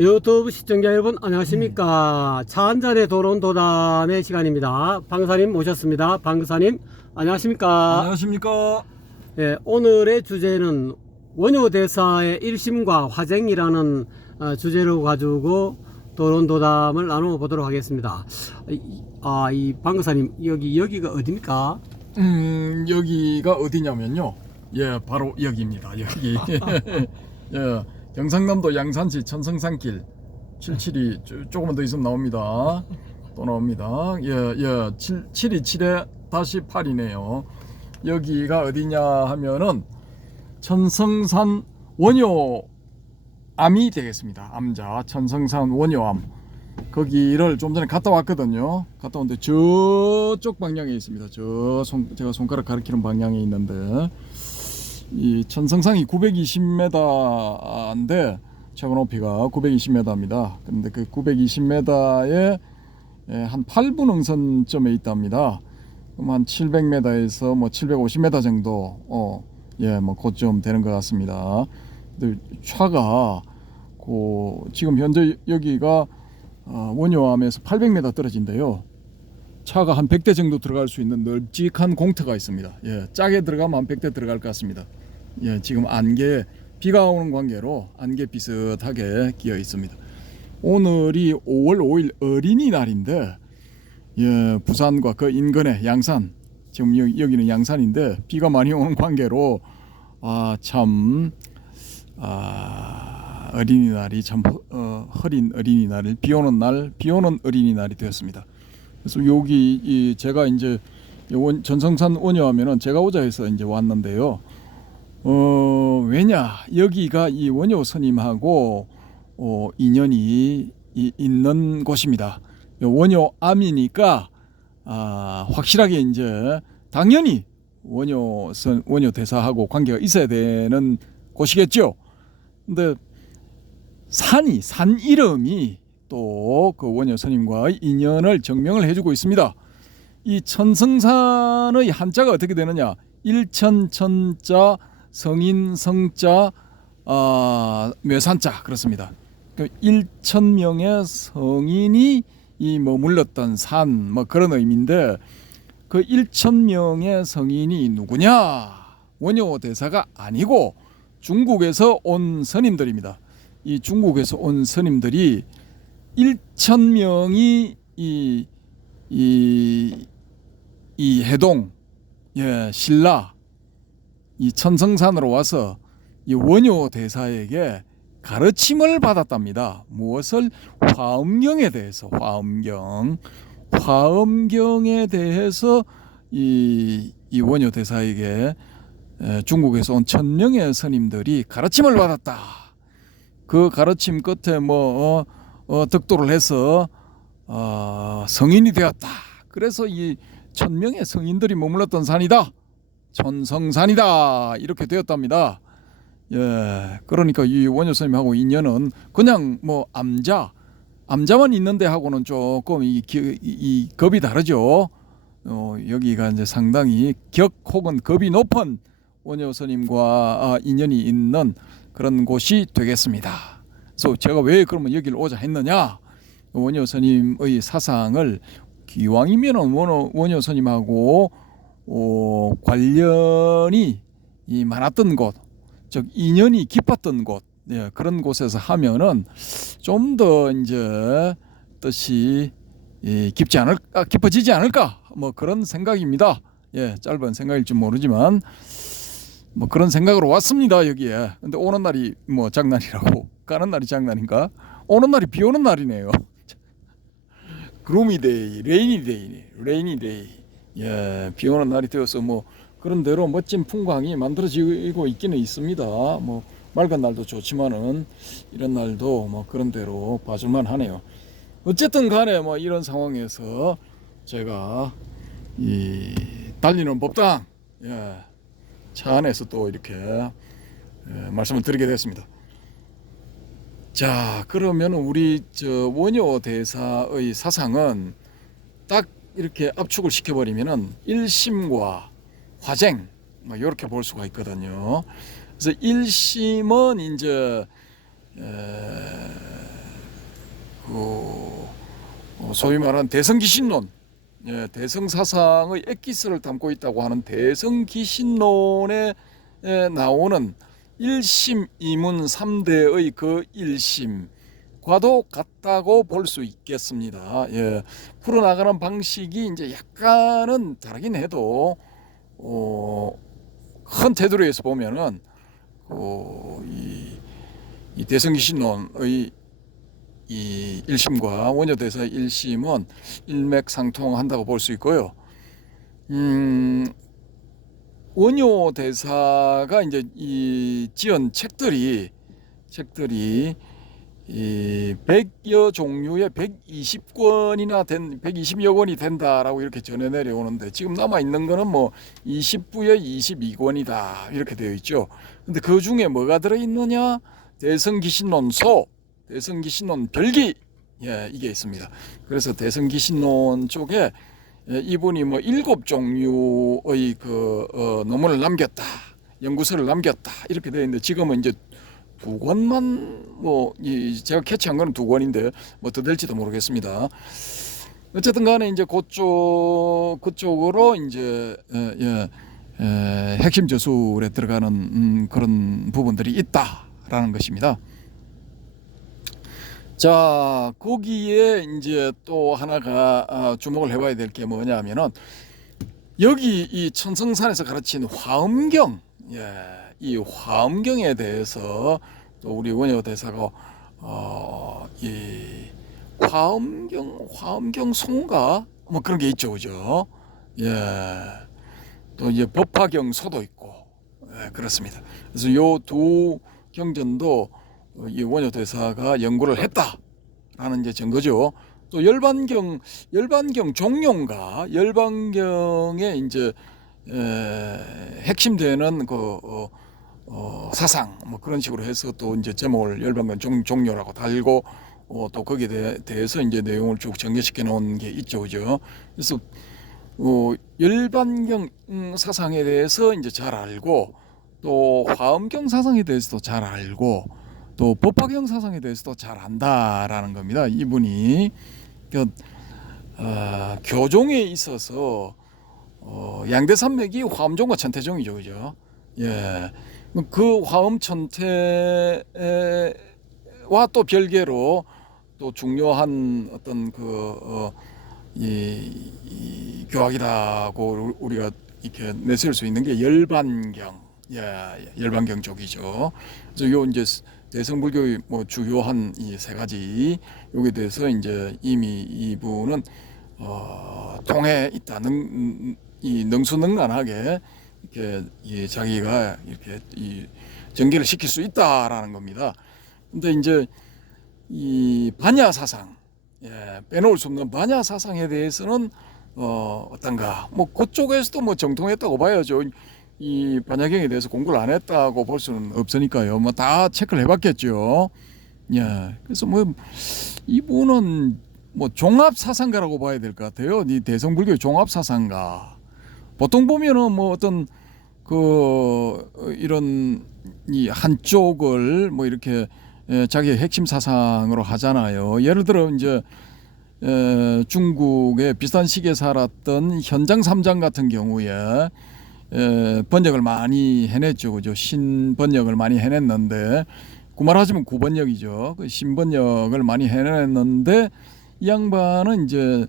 유튜브 시청자 여러분 안녕하십니까. 차 한잔에 돌아온 도담의 시간입니다. 방사님 모셨습니다. 방사님 안녕하십니까. 안녕하십니까. 예, 오늘의 주제는 원효대사의 일심과 화쟁이라는 주제를 가지고 돌아온 도담을 나누어 보도록 하겠습니다. 이 방사님 여기가 어디입니까? 여기가 어디냐면요. 예, 바로 여기입니다. 여기. 예, 경상남도 양산시 천성산길 772 조금만 더 있으면 나옵니다. 또 나옵니다. 예, 727-8이네요. 여기가 어디냐 하면은 천성산 원효암이 되겠습니다. 암자 천성산 원효암. 거기를 좀 전에 갔다 왔거든요. 갔다 왔는데 저쪽 방향에 있습니다. 제가 손가락 가리키는 방향에 있는데 이 천성산이 920m인데 최고 높이가 920m입니다. 그런데 그 920m에 한 8분 응선점에 있답니다. 그럼 한 700m에서 뭐 750m 정도 뭐 그쯤 되는 것 같습니다. 근데 차가 지금 현재 여기가 원효암에서 800m 떨어진대요. 차가 한 100대 정도 들어갈 수 있는 널찍한 공터가 있습니다. 예, 짜게 들어가면 한 100대 들어갈 것 같습니다. 예, 지금 안개 비가 오는 관계로 안개 비슷하게 끼어 있습니다. 오늘이 5월 5일 어린이날인데 예, 부산과 그 인근의 양산, 지금 여기는 양산인데 비가 많이 오는 관계로 어린이날이 참 흐린 어린이날을 비 오는 어린이날이 되었습니다. 그래서 여기 제가 이제 전성산 원효하면은 제가 오자 해서 이제 왔는데요. 왜냐 여기가 이 원효 스님하고 인연이 있는 곳입니다. 원효암이니까 확실하게 이제 당연히 원효 대사하고 관계가 있어야 되는 곳이겠죠. 근데 산 이름이 또 그 원효 스님과의 인연을 증명을 해주고 있습니다. 이 천성산의 한자가 어떻게 되느냐? 일천천자 성인 성자 묘산자 그렇습니다. 그 1,000명의 성인이 머물렀던 산 뭐 그런 의미인데 그 1,000명의 성인이 누구냐? 원효 대사가 아니고 중국에서 온 스님들입니다. 이 중국에서 온 스님들이 1,000명이 이 해동 신라 이 천성산으로 와서 이 원효 대사에게 가르침을 받았답니다. 무엇을? 화엄경에 대해서 화엄경에 대해서 이 원효 대사에게 중국에서 온 1,000명의 스님들이 가르침을 받았다. 그 가르침 끝에 득도를 해서 성인이 되었다. 그래서 이 1,000명의 성인들이 머물렀던 산이다. 천성산이다. 이렇게 되었답니다. 예, 그러니까 이 원효 스님하고 인연은 그냥 암자만 있는데 하고는 조금 이 급이 다르죠. 여기가 이제 상당히 혹은 급이 높은 원효 스님과 인연이 있는 그런 곳이 되겠습니다. 그래서 제가 왜 그러면 여기를 오자 했느냐? 원효 스님의 사상을 기왕이면은 원효 스님하고 관련이 많았던 곳, 즉 인연이 깊었던 곳, 그런 곳에서 하면은 좀 더 이제 뜻이 깊어지지 않을까? 뭐 그런 생각입니다. 예, 짧은 생각일지 모르지만 뭐 그런 생각으로 왔습니다 여기에. 근데 오는 날이 뭐 장난이라고 가는 날이 장난인가? 오는 날이 비 오는 날이네요. 그루미데이, 레이니데이. 예, 비 오는 날이 되어서 뭐 그런 대로 멋진 풍광이 만들어지고 있기는 있습니다. 뭐 맑은 날도 좋지만은 이런 날도 뭐 그런 대로 봐줄만 하네요. 어쨌든 간에 뭐 이런 상황에서 제가 달리는 법당 차 안에서 또 이렇게 말씀을 드리게 됐습니다. 자, 그러면 우리 원효 대사의 사상은 딱 이렇게 압축을 시켜버리면은 일심과 화쟁 이렇게 볼 수가 있거든요. 그래서 일심은 이제 소위 말하는 대성기신론, 예, 대성사상의 엑기스를 담고 있다고 하는 대성기신론에 나오는 1심, 2문, 3대의 그 1심과도 같다고 볼 수 있겠습니다. 예, 풀어나가는 방식이 이제 약간은 다르긴 해도 큰 테두리에서 보면은 이 대성기신론의 이 1심과 원효대사의 1심은 일맥상통한다고 볼 수 있고요. 원효대사가 이제 이 지은 책들이 이 100여 종류의 120여 권이 된다라고 이렇게 전해 내려오는데, 지금 남아 있는 거는 뭐 20부에 22권이다 이렇게 되어 있죠. 근데 그 중에 뭐가 들어 있느냐? 대성기신론소, 대성기신론 별기, 예, 이게 있습니다. 그래서 대성기신론 쪽에 이분이 뭐 7종류의 논문을 남겼다, 연구서를 남겼다 이렇게 되어 있는데, 지금은 이제 2권만 제가 캐치한 거는 2권인데 뭐 더 될지도 모르겠습니다. 어쨌든 간에 이제 그쪽으로 이제 핵심 저술에 들어가는 그런 부분들이 있다라는 것입니다. 자, 거기에 이제 또 하나가 주목을 해봐야 될 게 뭐냐면은, 여기 이 천성산에서 가르친 화엄경, 이 화엄경에 대해서 또 우리 원효 대사가 이 화엄경 송가 뭐 그런 게 있죠, 그죠? 또 이제 법화경서도 있고, 그렇습니다. 그래서 요 두 경전도 이 원효 대사가 연구를 했다라는 이제 증거죠. 또 열반경 종룡가, 열반경의 이제 핵심되는 사상 뭐 그런 식으로 해서 또 이제 제목을 열반경 종료라고 달고 또 거기에 대해서 이제 내용을 쭉 전개시켜 놓은 게 있죠, 그죠? 그래서 열반경 사상에 대해서 이제 잘 알고, 또 화엄경 사상에 대해서도 잘 알고, 또 법화경 사상에 대해서도 잘 안다라는 겁니다. 이분이 교종에 있어서 양대산맥이 화엄종과 천태종이죠, 그죠? 예, 그 화엄 천태와 또 별개로 또 중요한 어떤 이 교학이라고 우리가 이렇게 내세울 수 있는 게 열반경, 열반경 쪽이죠. 그래서 요 이제 대성불교의 뭐 주요한 이 세 가지 여기에 대해서 이제 이미 이분은 통해 있다, 능수능란하게 이렇게 자기가 이렇게 전개를 시킬 수 있다라는 겁니다. 근데 이제 이 반야 사상, 빼놓을 수 없는 반야 사상에 대해서는 어떤가? 뭐 그쪽에서도 뭐 정통했다고 봐야죠. 이 반야경에 대해서 공부를 안 했다고 볼 수는 없으니까요. 뭐 다 체크를 해봤겠죠. 그래서 뭐 이분은 뭐 종합 사상가라고 봐야 될 것 같아요. 이 대성불교의 종합 사상가. 보통 보면은 뭐 어떤 이런 이 한쪽을 뭐 이렇게 자기의 핵심 사상으로 하잖아요. 예를 들어 이제 중국의 비슷한 시기에 살았던 현장 삼장 같은 경우에 번역을 많이 해냈죠, 그죠? 신번역을 많이 해냈는데, 구말하자면 구번역이죠. 그 신번역을 많이 해냈는데, 이 양반은 이제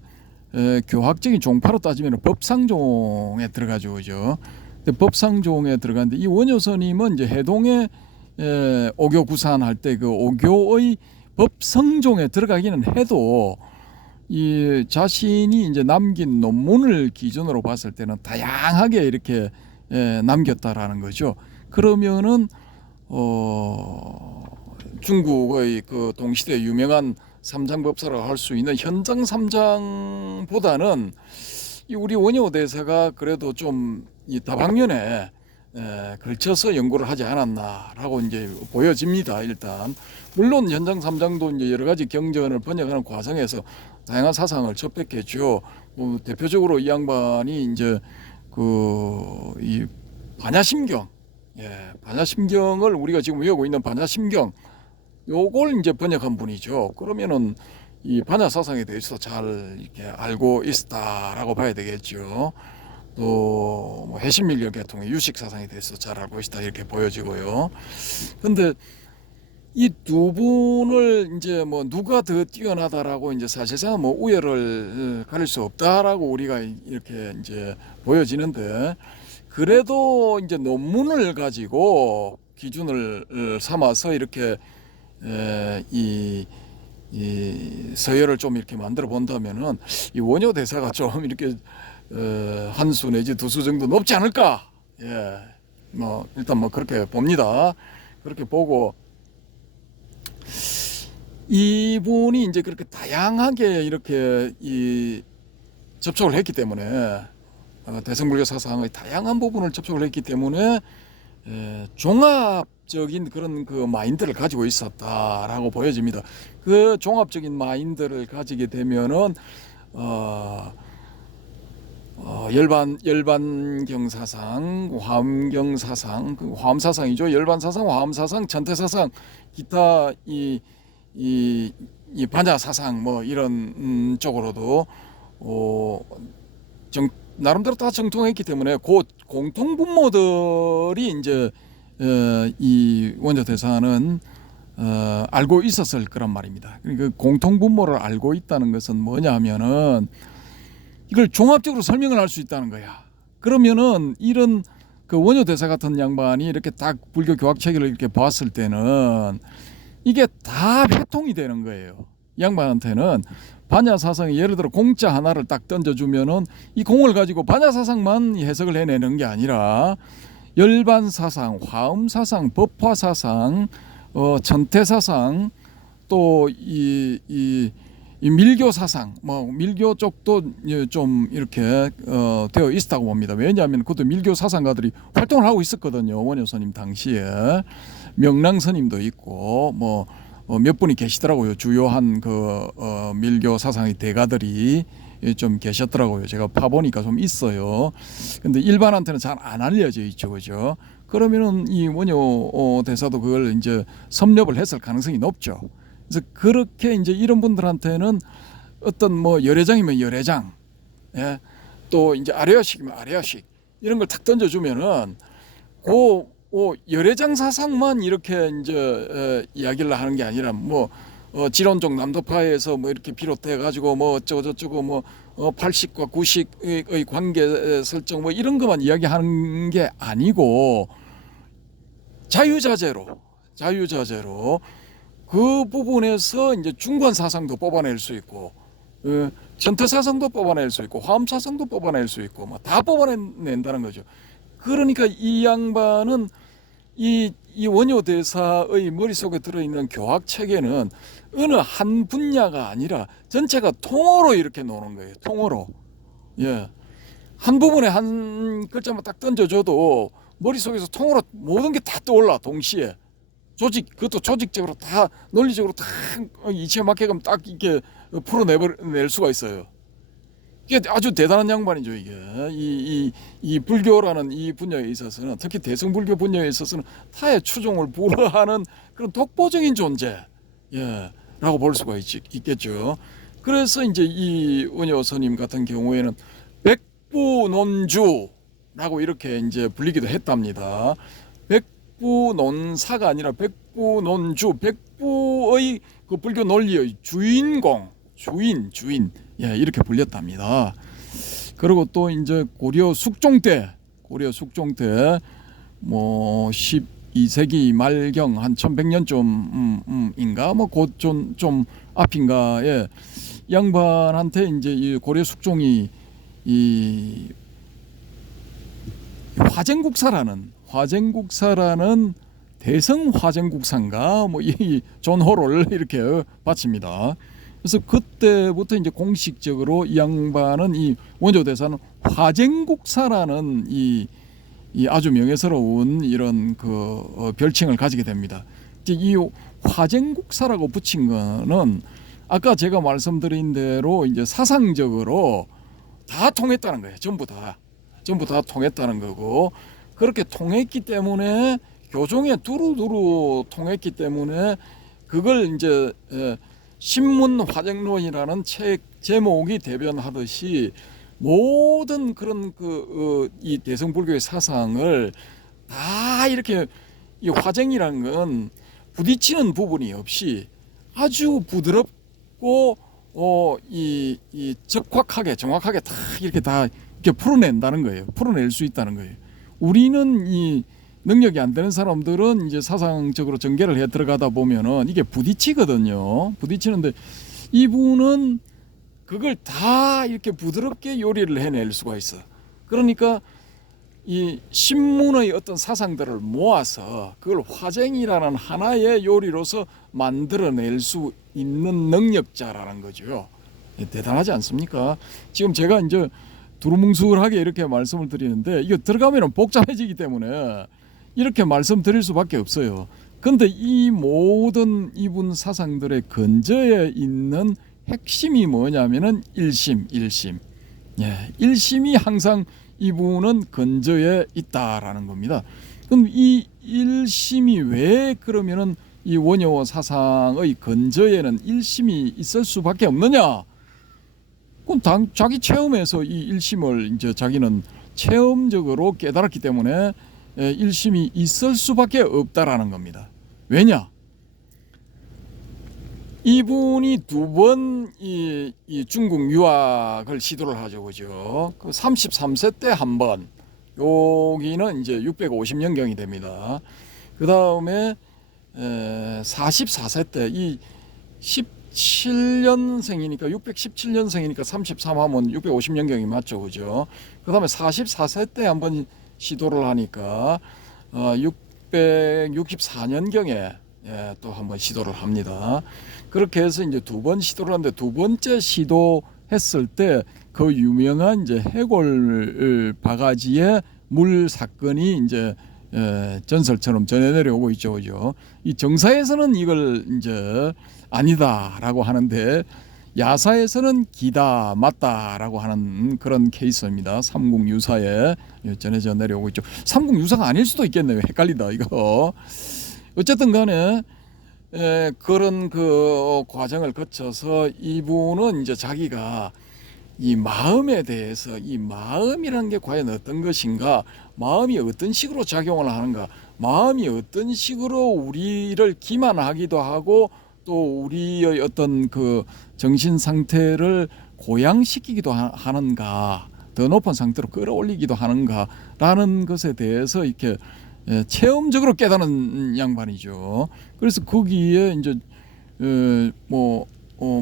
교학적인 종파로 따지면 법상종에 들어가죠, 그죠? 근데 법상종에 들어가는데, 이 원효스님은 이제 해동에 오교 구산할 때 그 오교의 법성종에 들어가기는 해도, 이 자신이 이제 남긴 논문을 기준으로 봤을 때는 다양하게 이렇게 남겼다라는 거죠. 그러면은 중국의 그 동시대 유명한 삼장법사라고 할 수 있는 현장 삼장보다는 이 우리 원효 대사가 그래도 좀 이 다방면에 걸쳐서 연구를 하지 않았나라고 이제 보여집니다. 일단 물론 현장 삼장도 이제 여러 가지 경전을 번역하는 과정에서 다양한 사상을 접했겠죠. 뭐 대표적으로 이 양반이 이제 이 반야심경, 반야심경을 우리가 지금 외우고 있는 반야심경, 요걸 이제 번역한 분이죠. 그러면은 이 반야 사상에 대해서 잘 이렇게 알고 있었다라고 봐야 되겠죠. 또뭐 해신밀교 계통의 유식 사상에 대해서 잘 알고 있다 이렇게 보여지고요. 근데 이 두 분을 이제 뭐 누가 더 뛰어나다라고 이제 사실상 뭐 우열을 가릴 수 없다라고 우리가 이렇게 이제 보여지는데, 그래도 이제 논문을 가지고 기준을 삼아서 이렇게 이 서열을 좀 이렇게 만들어 본다면은 이 원효 대사가 좀 이렇게 한 수 내지 두 수 정도 높지 않을까? 예, 뭐 일단 뭐 그렇게 봅니다. 그렇게 보고 이분이 이제 그렇게 다양하게 이렇게 이 접촉을 했기 때문에 대승불교 사상의 다양한 부분을 접촉을 했기 때문에 종합적인 그런 그 마인드를 가지고 있었다라고 보여집니다. 그 종합적인 마인드를 가지게 되면은 열반경 사상, 화엄경 사상, 그 화엄 사상이죠. 열반 사상, 화엄 사상, 전태 사상, 기타 이 반야 사상 뭐 이런 쪽으로도 나름대로 다 정통했기 때문에 그 공통 분모들이 이제 이 원효 대사는 알고 있었을 거란 말입니다. 그 공통 분모를 알고 있다는 것은 뭐냐면은 이걸 종합적으로 설명을 할 수 있다는 거야. 그러면은 이런 그 원효 대사 같은 양반이 이렇게 딱 불교 교학 체계를 이렇게 봤을 때는 이게 다 회통이 되는 거예요. 이 양반한테는 반야 사상이 예를 들어 공자 하나를 딱 던져주면은 이 공을 가지고 반야 사상만 해석을 해내는 게 아니라 열반 사상, 화엄 사상, 법화 사상, 전태 사상, 또 이 밀교 사상, 뭐 밀교 쪽도 좀 이렇게 되어 있었다고 봅니다. 왜냐하면 그것도 밀교 사상가들이 활동을 하고 있었거든요. 원효 스님 당시에 명랑 스님도 있고 뭐 몇 분이 계시더라고요. 주요한 그 밀교 사상의 대가들이 좀 계셨더라고요. 제가 파보니까 좀 있어요. 근데 일반한테는 잘 안 알려져 있죠, 그죠? 그러면은 이 원효 대사도 그걸 이제 섭렵을 했을 가능성이 높죠. 그래서 그렇게 이제 이런 분들한테는 어떤 뭐 열애장이면 열애장, 예, 또 이제 아레아식이면 아레아식 이런 걸 탁 던져주면은 그 열애장 사상만 이렇게 이제 이야기를 하는 게 아니라 뭐 지론적 남도파에서 뭐 이렇게 비롯해 가지고 뭐 어쩌고 뭐 80과 90의 관계 설정 뭐 이런 것만 이야기하는 게 아니고 자유자재로 그 부분에서 이제 중관 사상도 뽑아낼 수 있고 전태 사상도 뽑아낼 수 있고 화엄 사상도 뽑아낼 수 있고 뭐 다 뽑아낸다는 거죠. 그러니까 이 양반은 이 원효 대사의 머릿속에 들어있는 교학 체계는 어느 한 분야가 아니라 전체가 통으로 이렇게 노는 거예요. 통으로. 예. 한 부분에 한 글자만 딱 던져줘도 머릿속에서 통으로 모든 게 다 떠올라 동시에. 그것도 조직적으로 다 논리적으로 다 이치에 맞게끔 딱 이렇게 풀어낼 수가 있어요. 이게 아주 대단한 양반이죠. 이게 이 불교라는 이 분야에 있어서는 특히 대승불교 분야에 있어서는 타의 추종을 불허하는 그런 독보적인 존재라고 볼 수가 있겠죠. 그래서 이제 이 원효 스님 같은 경우에는 백부논주라고 이렇게 이제 불리기도 했답니다. 백부논사가 아니라 백부논주, 백부의 그 불교 논리의 주인공, 주인, 이렇게 불렸답니다. 그리고 또 이제 고려 숙종 때 뭐 12세기 말경 한 1100년쯤인가 뭐 곧 좀 앞인가에 양반한테 이제 이 고려 숙종이 이 화쟁국사라는 대성 화쟁국사인가 뭐 이 존호를 이렇게 바칩니다. 그래서 그때부터 이제 공식적으로 이 양반은 이 원효 대사는 화쟁국사라는 이 아주 명예스러운 이런 그 별칭을 가지게 됩니다. 이제 이 화쟁국사라고 붙인 거는 아까 제가 말씀드린 대로 이제 사상적으로 다 통했다는 거예요. 전부 다 통했다는 거고, 그렇게 통했기 때문에 교종에 두루두루 통했기 때문에 그걸 이제 신문 화정론이라는 책 제목이 대변하듯이 모든 그런 이 대승불교의 사상을 다 이렇게 이 화정이라는 건 부딪히는 부분이 없이 아주 부드럽고 이 적확하게 정확하게 다 이렇게 풀어낸다는 거예요. 풀어낼 수 있다는 거예요. 우리는 이 능력이 안 되는 사람들은 이제 사상적으로 전개를 해 들어가다 보면은 이게 부딪히거든요. 부딪히는데 이분은 그걸 다 이렇게 부드럽게 요리를 해낼 수가 있어. 그러니까 이 신문의 어떤 사상들을 모아서 그걸 화쟁이라는 하나의 요리로서 만들어낼 수 있는 능력자라는 거죠. 대단하지 않습니까? 지금 제가 이제 두루뭉술하게 이렇게 말씀을 드리는데 이거 들어가면 복잡해지기 때문에 이렇게 말씀드릴 수밖에 없어요. 그런데 이 모든 이분 사상들의 근저에 있는 핵심이 뭐냐면은 일심. 예, 일심이 항상 이분은 근저에 있다라는 겁니다. 그럼 이 일심이 왜 그러면은 이 원효 사상의 근저에는 일심이 있을 수밖에 없느냐? 그건 자기 체험에서 이 일심을 이제 자기는 체험적으로 깨달았기 때문에 일심이 있을 수밖에 없다라는 겁니다. 왜냐? 이분이 두 번 이 중국 유학을 시도를 하죠, 그죠? 그 33세 때 한 번, 여기는 이제 650년경이 됩니다. 그 다음에 44세 때 이 17년생이니까 617년생이니까 33하면 650년경이 맞죠, 그죠? 그 다음에 44세 때 한 번 시도를 하니까 664년경에 또 한 번 시도를 합니다. 그렇게 해서 이제 두 번 시도를 하는데 두 번째 시도했을 때 그 유명한 이제 해골 바가지의 물 사건이 이제 전설처럼 전해 내려오고 있죠, 그죠? 이 정사에서는 이걸 이제 아니다라고 하는데 야사에서는 기다 맞다라고 하는 그런 케이스입니다. 삼국유사에 전해져 내려오고 있죠. 삼국유사가 아닐 수도 있겠네요. 헷갈리다 이거. 어쨌든 간에 그런 그 과정을 거쳐서 이분은 이제 자기가 이 마음에 대해서 이 마음이라는 게 과연 어떤 것인가, 마음이 어떤 식으로 작용을 하는가, 마음이 어떤 식으로 우리를 기만하기도 하고 또 우리의 어떤 그 정신 상태를 고양시키기도 하는가, 더 높은 상태로 끌어올리기도 하는가라는 것에 대해서 이렇게 체험적으로 깨닫는 양반이죠. 그래서 거기에 이제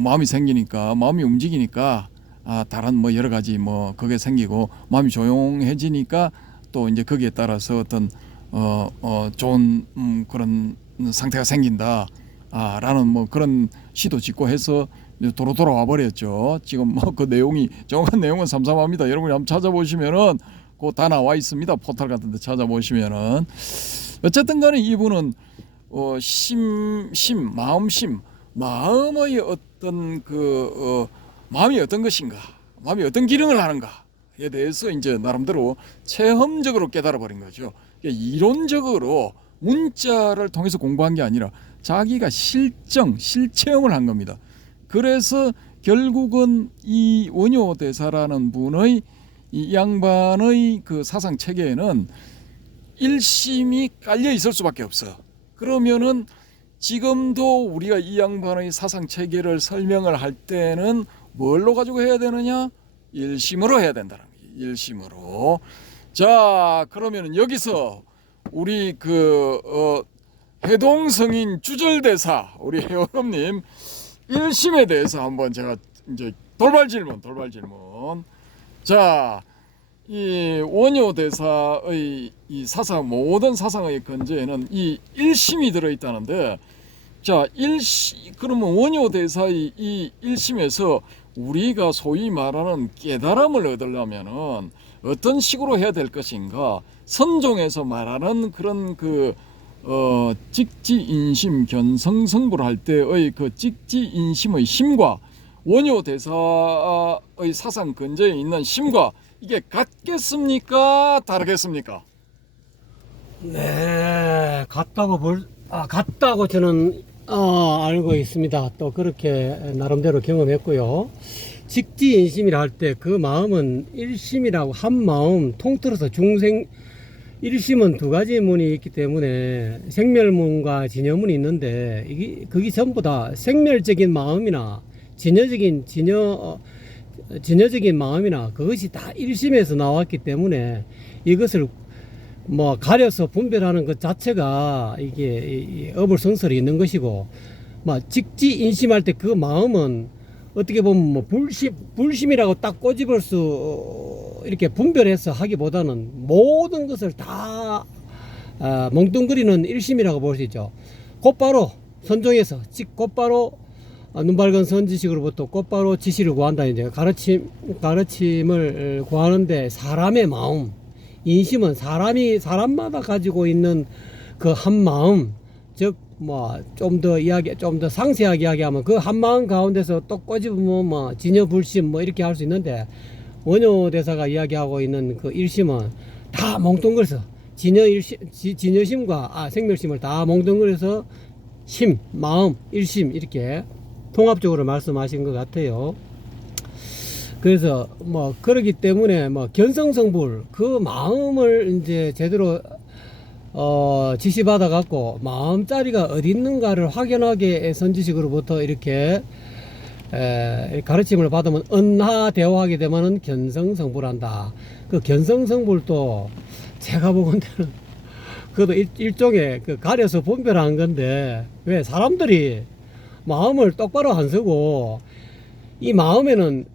마음이 생기니까, 마음이 움직이니까 다른 뭐 여러 가지 뭐 그게 생기고 마음이 조용해지니까 또 이제 거기에 따라서 어떤 좋은 그런 상태가 생긴다. 라는 뭐 그런 시도 짓고 해서 도로 돌아와 버렸죠. 지금 뭐 그 내용이 정확한 내용은 삼삼합니다. 여러분이 한번 찾아보시면은 그 다 나와 있습니다. 포털 같은 데 찾아보시면은. 어쨌든 간에 이분은 마음의 어떤 마음이 어떤 것인가, 마음이 어떤 기능을 하는가에 대해서 이제 나름대로 체험적으로 깨달아 버린 거죠. 이론적으로 문자를 통해서 공부한 게 아니라 자기가 실체험을 한 겁니다. 그래서 결국은 이 원효대사라는 분의 이 양반의 그 사상 체계에는 일심이 깔려 있을 수밖에 없어. 그러면은 지금도 우리가 이 양반의 사상 체계를 설명을 할 때는 뭘로 가지고 해야 되느냐? 일심으로 해야 된다는 거예요. 일심으로. 자, 그러면은 여기서 우리 해동성인 주절대사 우리 회원님 일심에 대해서 한번 제가 이제 돌발 질문. 자, 이 원효대사의 이 사상, 모든 사상의 근저에는 이 일심이 들어 있다는데, 자, 그러면 원효대사의 이 일심에서 우리가 소위 말하는 깨달음을 얻으려면은 어떤 식으로 해야 될 것인가? 선종에서 말하는 그런 직지인심 견성성불 할 때의 그 직지인심의 심과 원효대사의 사상 근저에 있는 심과 이게 같겠습니까? 다르겠습니까? 네, 같다고 저는 알고 있습니다. 또 그렇게 나름대로 경험했고요. 직지인심이라 할 때 그 마음은 일심이라고 한 마음 통틀어서 중생 일심은 두 가지 문이 있기 때문에 생멸문과 진여문이 있는데 이게 그게 전부 다 생멸적인 마음이나 진여적인 마음이나 그것이 다 일심에서 나왔기 때문에 이것을 뭐 가려서 분별하는 것 자체가 이게 어불성설이 있는 것이고, 뭐 직지인심할 때 그 마음은 어떻게 보면 뭐 불심이라고 딱 꼬집을 수 이렇게 분별해서 하기보다는 모든 것을 다 멍뚱그리는 일심이라고 볼 수 있죠. 곧바로 선종해서 곧바로 눈 밝은 선지식으로부터 곧바로 지시를 구한다. 이제 가르침을 구하는데 사람의 마음, 인심은 사람마다 가지고 있는 그 한 마음, 즉 뭐 좀 더 상세하게 이야기하면 그 한 마음 가운데서 또 꼬집으면 뭐 진여불심 뭐 이렇게 할 수 있는데, 원효 대사가 이야기하고 있는 그 일심은 다 몽뚱그려서 진여심과 생멸심을 다 몽뚱그려서 심, 마음, 일심 이렇게 통합적으로 말씀하신 것 같아요. 그래서 뭐 그러기 때문에 뭐 견성성불 그 마음을 이제 제대로 지시받아 갖고 마음자리가 어디 있는가를 확연하게 선지식으로부터 이렇게 가르침을 받으면 은하대오하게 되면은 견성성불한다. 그 견성성불도 제가 보건대는 그것도 일종의 그 가려서 분별한 건데, 왜 사람들이 마음을 똑바로 안 쓰고 이 마음에는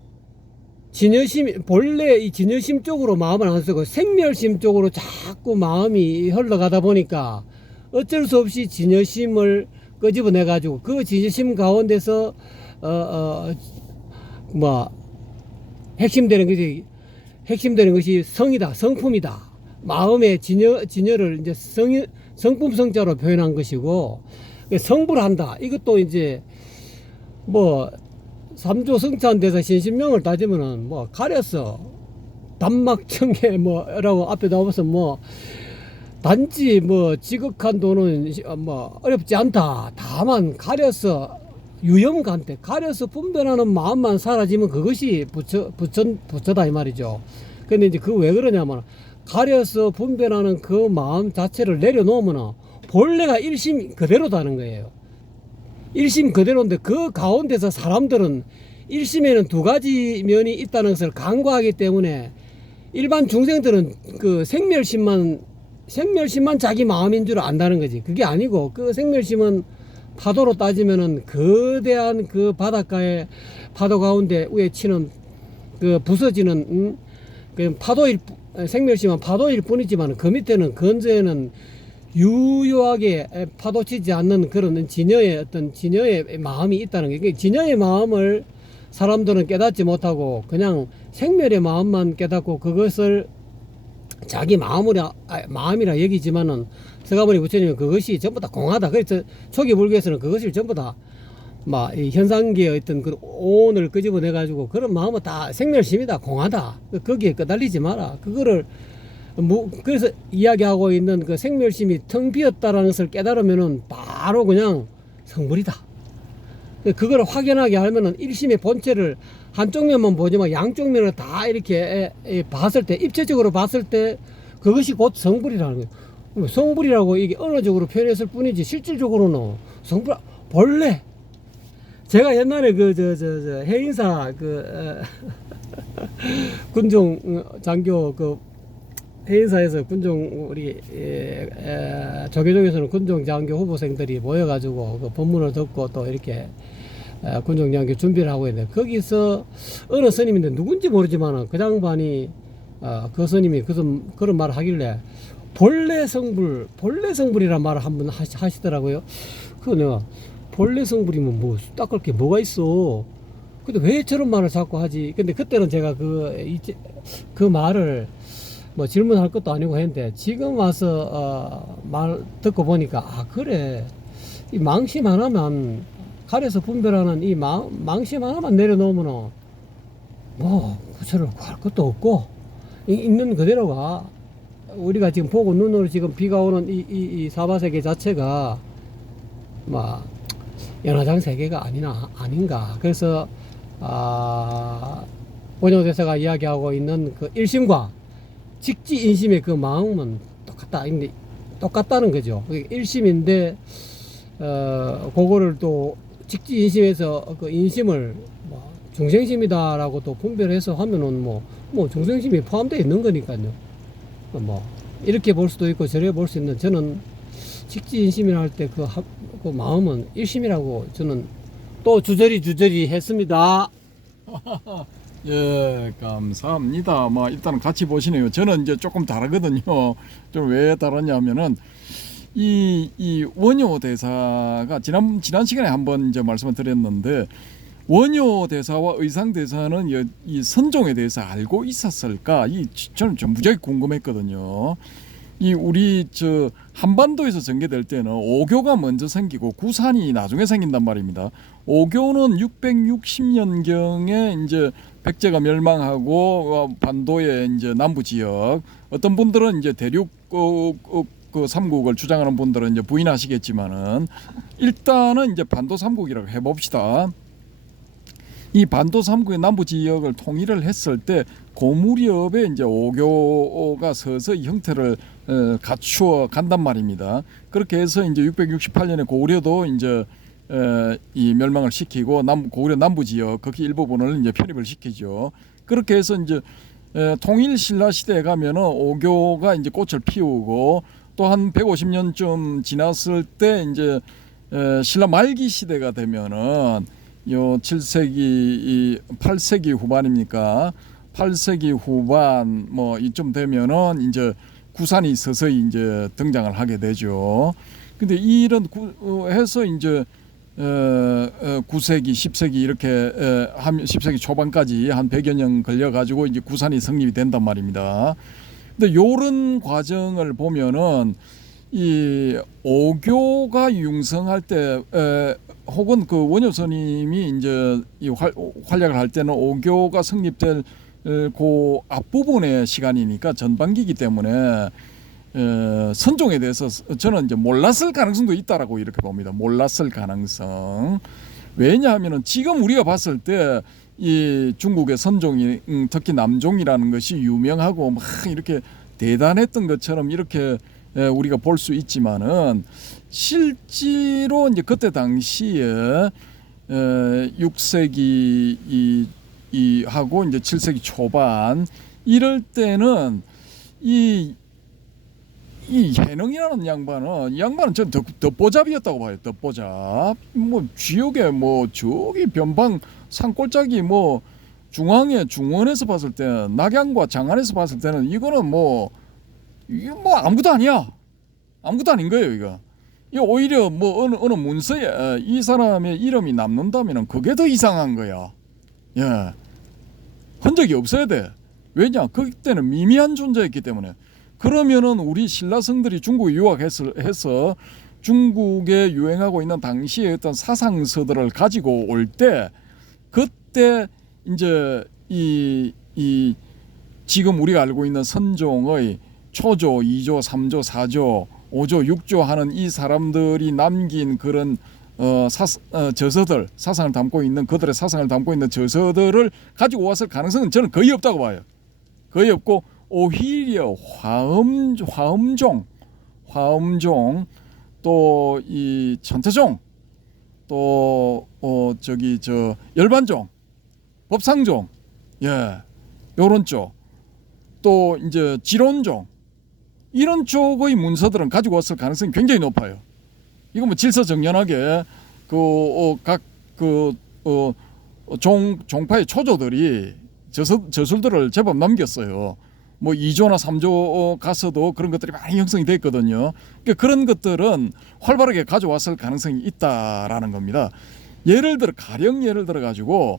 본래 이 진여심 쪽으로 마음을 안 쓰고 생멸심 쪽으로 자꾸 마음이 흘러가다 보니까 어쩔 수 없이 진여심을 끄집어내 가지고 그 진여심 가운데서 뭐 핵심되는 것이 성이다, 성품이다. 마음의 진여를 이제 성품 성자로 표현한 것이고, 성불한다. 이것도 이제 뭐 삼조 성찬돼서 신신명을 따지면은 뭐 가려서 단막청에 뭐라고 앞에 나와서 뭐 단지 뭐 지극한 돈은 뭐 어렵지 않다. 다만 가려서 유염간대 가려서 분별하는 마음만 사라지면 그것이 부처다 이 말이죠. 근데 이제 그 왜 그러냐면 가려서 분별하는 그 마음 자체를 내려놓으면 본래가 일심 그대로다는 거예요. 일심 그대로인데 그 가운데서 사람들은 일심에는 두 가지 면이 있다는 것을 간과하기 때문에 일반 중생들은 그 생멸심만 자기 마음인 줄 안다는 거지. 그게 아니고 그 생멸심은 파도로 따지면은 거대한 그 바닷가에 파도 가운데 위에 치는 그 부서지는 그 생멸심은 파도일 뿐이지만 그 밑에는 건조에는 유효하게 파도치지 않는 그런 진여의 마음이 있다는 게, 진여의 마음을 사람들은 깨닫지 못하고 그냥 생멸의 마음만 깨닫고 그것을 자기 마음이라 여기지만은 서가모니 부처님은 그것이 전부 다 공하다. 그래서 초기 불교에서는 그것을 전부 다 막 현상계의 어떤 그 오온을 끄집어내 가지고 그런 마음은 다 생멸심이다, 공하다. 거기에 끄달리지 마라. 그거를 그래서 이야기하고 있는 그 생멸심이 텅 비었다라는 것을 깨달으면은 바로 그냥 성불이다. 그걸 확연하게 알면은 일심의 본체를 한쪽 면만 보지만 양쪽 면을 다 이렇게 봤을 때, 입체적으로 봤을 때 그것이 곧 성불이라는 거예요. 성불이라고 이게 언어적으로 표현했을 뿐이지 실질적으로는 성불 본래 제가 옛날에 해인사 군종 장교 해인사에서 군종 우리 조계종에서는 군종 장교 후보생들이 모여가지고 그 법문을 듣고 또 이렇게 군종 장교 준비를 하고 있는데, 거기서 어느 스님인데 누군지 모르지만은 그 장반이 그 스님이 그런 말을 하길래 본래 성불이란 말을 한번 하시더라고요. 그거 내가 본래 성불이면 뭐 닦을 게 뭐가 있어. 근데 왜 저런 말을 자꾸 하지? 근데 그때는 제가 그 말을 뭐 질문할 것도 아니고 했는데, 지금 와서 말 듣고 보니까 그래, 이 망심 하나만 가려서 분별하는 이 망심 하나만 내려놓으면 뭐 구처를 구할 것도 없고 있는 그대로가, 우리가 지금 보고 눈으로 지금 비가 오는 이 사바세계 자체가 막 연화장 세계가 아닌가. 그래서 원효 대사가 이야기하고 있는 그 일심과 직지인심의 그 마음은 똑같다는 거죠. 일심인데 그거를 또 직지인심에서 그 인심을 뭐 중생심이다라고 또 분별해서 하면은 뭐 중생심이 포함되어 있는 거니까요. 뭐 이렇게 볼 수도 있고 저렇게 볼 수 있는, 저는 직지인심이라 할 때 그 마음은 일심이라고 저는 또 주저리 했습니다. 예, 감사합니다. 뭐 일단은 같이 보시네요. 저는 이제 조금 다르거든요. 좀 왜 다르냐면은 이 원효 대사가 지난 시간에 한번 이제 말씀을 드렸는데, 원효 대사와 의상 대사는 이 선종에 대해서 알고 있었을까? 저는 좀 무지하게 궁금했거든요. 이 우리 저 한반도에서 전개될 때는 오교가 먼저 생기고 구산이 나중에 생긴단 말입니다. 오교는 660년경에 이제 백제가 멸망하고 반도의 이제 남부 지역, 어떤 분들은 이제 대륙 그 삼국을 주장하는 분들은 이제 부인하시겠지만은 일단은 이제 반도 삼국이라고 해봅시다. 이 반도 삼국의 남부 지역을 통일을 했을 때 그 무렵에 이제 오교가 서서히 형태를 갖추어 간단 말입니다. 그렇게 해서 이제 668년에 고구려도 이제 이 멸망을 시키고 고구려 남부 지역 거기 일부분을 이제 편입을 시키죠. 그렇게 해서 이제 통일 신라 시대에 가면은 오교가 이제 꽃을 피우고, 또 한 150년쯤 지났을 때 이제 신라 말기 시대가 되면은 요 7세기 8세기 후반입니까? 8세기 후반 뭐 이쯤 되면은 이제 구산이 서서히 이제 등장을 하게 되죠. 근데 이런 해서 이제 9세기, 10세기 이렇게 10세기 초반까지 한 100여 년 걸려 가지고 이제 구산이 성립이 된단 말입니다. 근데 요런 과정을 보면은 이 오교가 융성할 때 혹은 그 원효 스님이 이제 이 활약을 할 때는 오교가 성립될 그 앞부분의 시간이니까 전반기이기 때문에 선종에 대해서 저는 이제 몰랐을 가능성도 있다라고 이렇게 봅니다. 몰랐을 가능성. 왜냐하면은 지금 우리가 봤을 때 이 중국의 선종이 특히 남종이라는 것이 유명하고 막 이렇게 대단했던 것처럼 이렇게 우리가 볼 수 있지만은, 실제로 이제 그때 당시에 6세기 하고 이제 7세기 초반 이럴 때는 이 해능이라는 양반은 전 덧보잡이었다고 봐요. 덧보잡. 뭐 지역에 뭐 저기 변방 산골짜기 뭐 중원에서 봤을 때, 낙양과 장안에서 봤을 때는 이거는 이게 아무것도 아니야. 아무것도 아닌 거예요, 이거. 이 오히려 뭐 어느 문서에 이 사람의 이름이 남는다면은 그게 더 이상한 거야. 예. 흔적이 없어야 돼. 왜냐? 그때는 미미한 존재였기 때문에. 그러면은 우리 신라성들이 중국에 유학해서 중국에 유행하고 있는 당시의 어떤 사상서들을 가지고 올 때, 그때 이제 이 지금 우리가 알고 있는 선종의 초조, 2조, 3조, 4조, 5조, 6조 하는 이 사람들이 남긴 그런 저서들, 사상을 담고 있는, 그들의 사상을 담고 있는 저서들을 가지고 왔을 가능성은 저는 거의 없다고 봐요. 거의 없고, 오히려 화엄종, 또 이 천태종, 또 열반종, 법상종, 요런 쪽, 또 이제 지론종, 이런 쪽의 문서들은 가지고 왔을 가능성이 굉장히 높아요. 이거 뭐 질서정연하게 각 종파의 초조들이 저술들을 제법 남겼어요. 뭐 2조나 3조 가서도 그런 것들이 많이 형성이 됐거든요. 그러니까 그런 것들은 활발하게 가져왔을 가능성이 있다라는 겁니다. 가령 예를 들어 가지고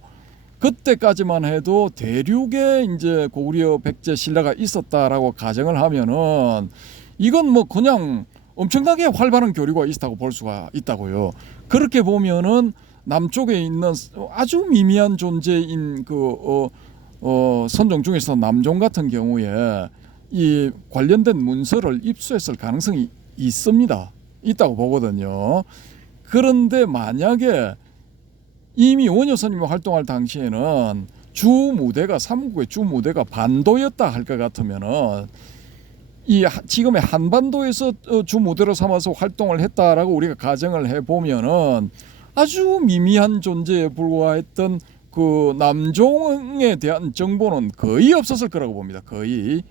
그때까지만 해도 대륙에 이제 고구려, 백제, 신라가 있었다라고 가정을 하면은 이건 뭐 그냥 엄청나게 활발한 교류가 있었다고 볼 수가 있다고요. 그렇게 보면은 남쪽에 있는 아주 미미한 존재인 선종 중에서 남종 같은 경우에 이 관련된 문서를 입수했을 가능성이 있다고 보거든요. 그런데 만약에 이미 원효 스님이 활동할 당시에는 주 무대가 삼국의 주 무대가 반도였다 할 것 같으면은 지금의 한반도에서 주 무대로 삼아서 활동을 했다라고 우리가 가정을 해 보면은 아주 미미한 존재에 불과했던 그 남종에 대한 정보는 거의 없었을 거라고 봅니다. 거의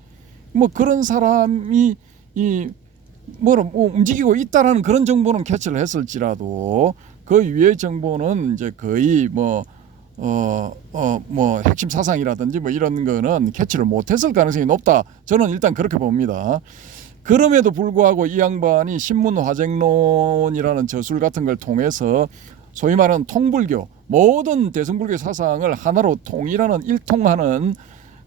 뭐 그런 사람이 뭐 움직이고 있다라는 그런 정보는 캐치를 했을지라도 그 위의 정보는 이제 거의 뭐 핵심 사상이라든지 뭐 이런 거는 캐치를 못했을 가능성이 높다. 저는 일단 그렇게 봅니다. 그럼에도 불구하고 이 양반이 신문화쟁론이라는 저술 같은 걸 통해서 소위 말하는 통불교, 모든 대승불교 사상을 하나로 통일하는 일통하는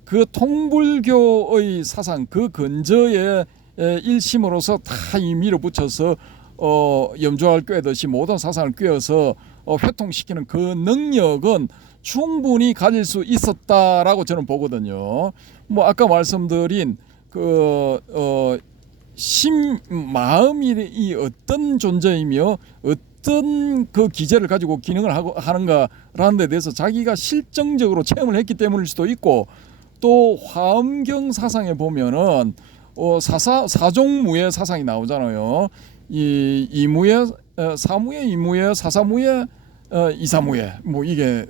그 통불교의 사상, 그 근저에 일심으로서 다 이 밀어붙여서 염주알 꿰듯이 모든 사상을 꿰어서 회통시키는 그 능력은 충분히 가질 수 있었다라고 저는 보거든요. 뭐 아까 말씀드린 마음이 어떤 존재이며 어떤 그 기제를 가지고 기능을 하는가라는 데 대해서 자기가 실정적으로 체험을 했기 때문일 수도 있고, 또 화엄경 사상에 보면은 사종무예 사상이 나오잖아요. 이 이무예, 사무예, 이무예, 사사무예, 이사무예, 뭐 이게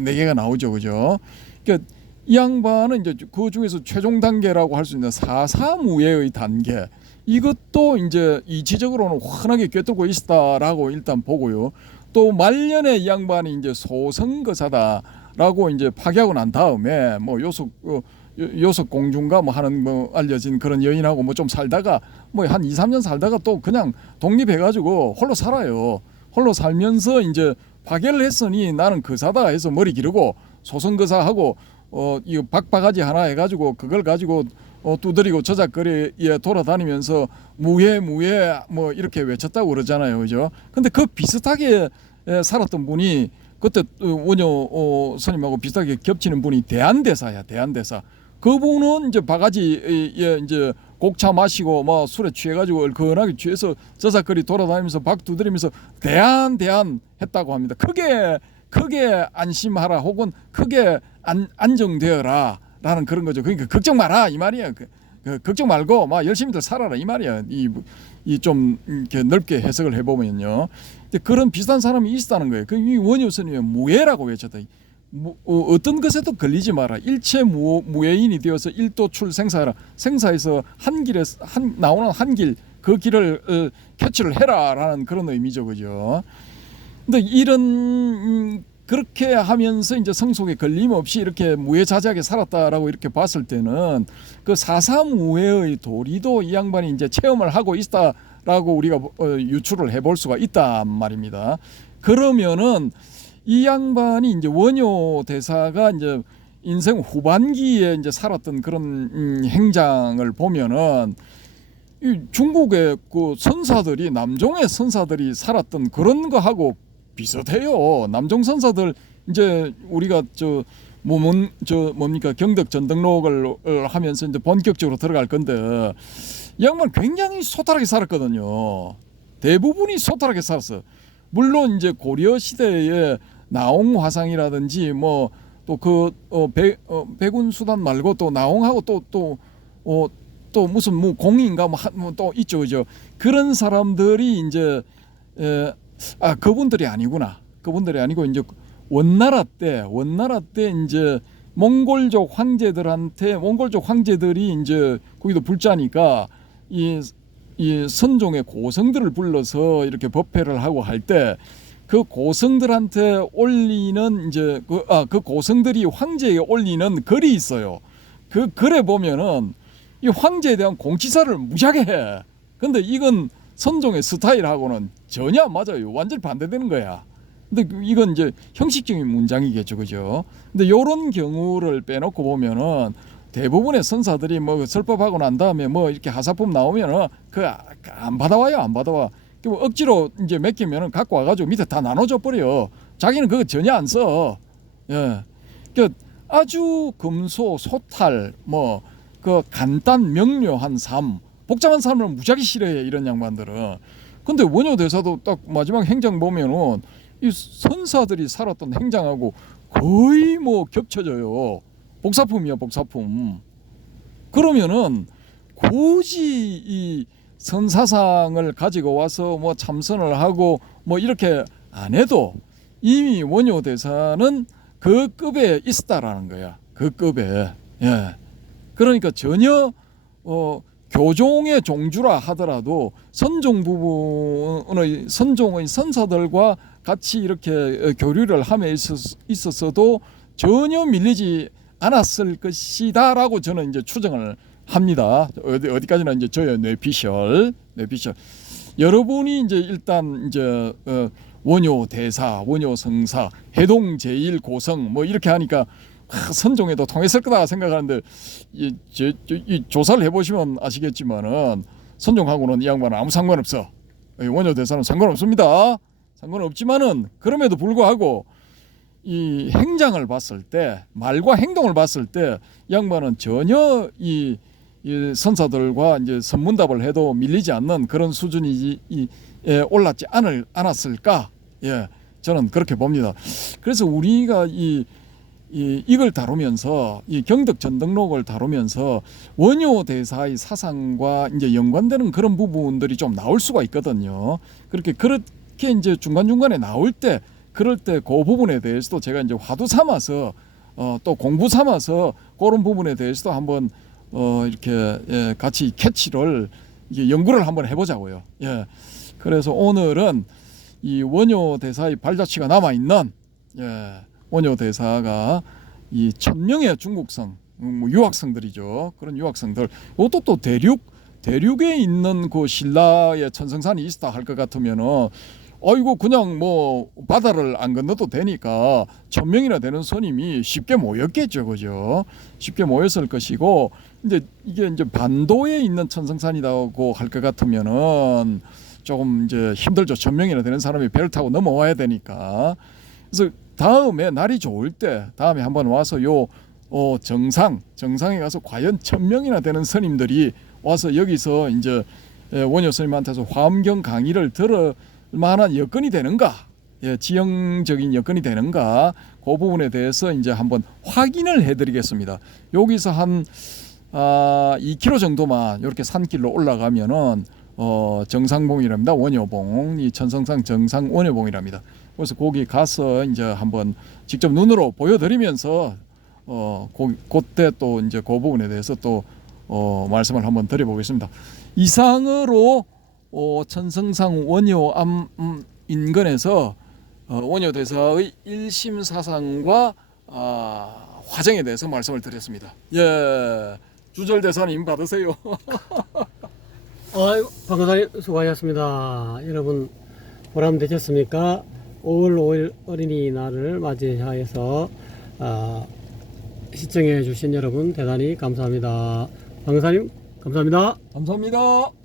네 개가 나오죠, 그죠? 그러니까 이 양반은 이제 그 중에서 최종 단계라고 할 수 있는 사사무예의 단계, 이것도 이제 이치적으로는 환하게 꿰뚫고 있다라고 일단 보고요. 또 말년에 이 양반이 이제 소성거사다라고 이제 파괴하고 난 다음에 뭐 요속 공주인가 뭐 하는 뭐 알려진 그런 여인하고 뭐 좀 살다가 뭐 한 2, 3년 살다가 또 그냥 독립해가지고 홀로 살아요. 홀로 살면서 이제 파괴를 했으니 나는 거사다 해서 머리 기르고 소성거사하고 이거 박바가지 하나 해가지고 그걸 가지고 두드리고 저작거리에 돌아다니면서 무예 뭐 이렇게 외쳤다고 그러잖아요, 그죠? 근데 그 비슷하게 살았던 분이 그때 원효 스님하고 비슷하게 겹치는 분이 대한대사야, 대한대사. 그분은 이제 바가지에 이제 곡차 마시고 막 술에 취해가지고 얼큰하게 취해서 저작거리 돌아다니면서 박 두드리면서 대한 했다고 합니다. 크게 안심하라 혹은 크게 안정되어라 라는 그런 거죠. 그러니까 걱정 마라 이 말이야. 걱정 말고 막 열심히들 살아라 이 말이야. 이 좀 이렇게 넓게 해석을 해보면요. 그런 비슷한 사람이 있었다는 거예요. 이 원효 스님이 무예라고 외쳤다. 어떤 것에도 걸리지 마라. 일체 무예인이 되어서 일도출 생사해라. 생사에서 나오는 한 길, 그 길을 캐치를 해라라는 그런 의미죠, 그죠? 근데 그렇게 하면서 이제 성속에 걸림 없이 이렇게 무예자재하게 살았다라고 이렇게 봤을 때는 그 사사무예의 도리도 이 양반이 이제 체험을 하고 있다라고 우리가 유추를 해볼 수가 있단 말입니다. 그러면은 이 양반이 이제 원효 대사가 이제 인생 후반기에 이제 살았던 그런 행장을 보면은 이 중국의 그 선사들이 남종의 선사들이 살았던 그런 거하고 비슷해요. 남종 선사들 이제 우리가 뭡니까 경덕 전등록을 하면서 이제 본격적으로 들어갈 건데 이 양반 굉장히 소탈하게 살았거든요. 대부분이 소탈하게 살았어. 물론 이제 고려 시대에 나홍 화상이라든지 뭐 또 백운 수단 말고 또 나홍하고 또 무슨 뭐 공인가 뭐 또 있죠, 그죠? 그런 사람들이 이제 그분들이 아니구나. 그분들이 아니고 이제 원나라 때 이제 몽골족 황제들이 이제 거기도 불자니까 이 선종의 고성들을 불러서 이렇게 법회를 하고 할 때 그 고성들한테 올리는 이제 그 고성들이 황제에 올리는 글이 있어요. 그 글에 보면은 이 황제에 대한 공치사를 무지하게 해. 근데 이건 선종의 스타일하고는 전혀 안 맞아요. 완전히 반대되는 거야. 근데 이건 이제 형식적인 문장이겠죠, 그죠? 근데 이런 경우를 빼놓고 보면은 대부분의 선사들이 뭐 설법하고 난 다음에 뭐 이렇게 하사품 나오면은 안 받아와요, 안 받아와. 억지로 이제 맡기면은 갖고 와가지고 밑에 다 나눠줘 버려. 자기는 그거 전혀 안 써. 예, 그러니까 아주 금소 소탈 그 간단 명료한 삶, 복잡한 삶을 무지하게 싫어해 이런 양반들은. 근데 원효 대사도 딱 마지막 행장 보면은 이 선사들이 살았던 행장하고 거의 뭐 겹쳐져요. 복사품이야, 복사품. 그러면은 굳이 이 선사상을 가지고 와서 뭐 참선을 하고 뭐 이렇게 안 해도 이미 원효 대사는 그 급에 있었다라는 거야. 그 급에. 예. 그러니까 전혀 교종의 종주라 하더라도 선종 부분의 선종의 선사들과 같이 이렇게 교류를 함에 있었어도 전혀 밀리지 않았을 것이다라고 저는 이제 추정을 합니다. 어디까지나 이제 저의 뇌피셜. 여러분이 이제 일단 이제 원효 대사, 원효 성사, 해동 제일 고성 뭐 이렇게 하니까 선종에도 통했을 거다 생각하는데 이 조사를 해보시면 아시겠지만은 선종하고는 이 양반은 아무 상관없어. 원효 대사는 상관없습니다. 상관없지만은 그럼에도 불구하고 이 행장을 봤을 때 말과 행동을 봤을 때 이 양반은 전혀 이 선사들과 이제 선문답을 해도 밀리지 않는 그런 수준이 올랐지 않았을까? 예, 저는 그렇게 봅니다. 그래서 우리가 이걸 다루면서 이 경덕 전등록을 다루면서 원효 대사의 사상과 이제 연관되는 그런 부분들이 좀 나올 수가 있거든요. 그렇게 이제 중간중간에 나올 때 그럴 때 그 부분에 대해서도 제가 이제 화두 삼아서 또 공부 삼아서 그런 부분에 대해서도 한번 이렇게 같이 캐치를 이게 연구를 한번 해보자고요. 예. 그래서 오늘은 이 원효 대사의 발자취가 남아 있는 원효 대사가 이 1000명의 중국성 유학생들이죠. 그런 유학생들. 이것도 또 대륙에 있는 그 신라의 천성산이 있었다 할 것 같으면은 이거 그냥 뭐 바다를 안 건너도 되니까 1000명이나 되는 손님이 쉽게 모였겠죠, 그죠? 쉽게 모였을 것이고, 이게 이제 반도에 있는 천성산이라고 할 것 같으면은 조금 이제 힘들죠. 1000명이나 되는 사람이 배를 타고 넘어와야 되니까. 그래서 다음에 날이 좋을 때 다음에 한번 와서 정상에 가서 과연 1000명이나 되는 스님들이 와서 여기서 이제 원효 스님한테서 화엄경 강의를 들을 만한 여건이 되는가, 지형적인 여건이 되는가, 그 부분에 대해서 이제 한번 확인을 해드리겠습니다. 여기서 한 2km 정도만 이렇게 산길로 올라가면은 정상봉이랍니다. 원효봉, 이 천성산 정상 원효봉이랍니다. 그래서 거기 가서 이제 한번 직접 눈으로 보여드리면서 그때 또 이제 그 부분에 대해서 또 말씀을 한번 드려보겠습니다. 이상으로 천성상 원효암 인근에서 원효 대사의 1심 사상과 화정에 대해서 말씀을 드렸습니다. 예, 주절 대사님 받으세요. 박사님 수고하셨습니다. 여러분 보람 되셨습니까? 5월 5일 어린이날을 맞이하여서 시청해 주신 여러분 대단히 감사합니다. 박사님 감사합니다. 감사합니다.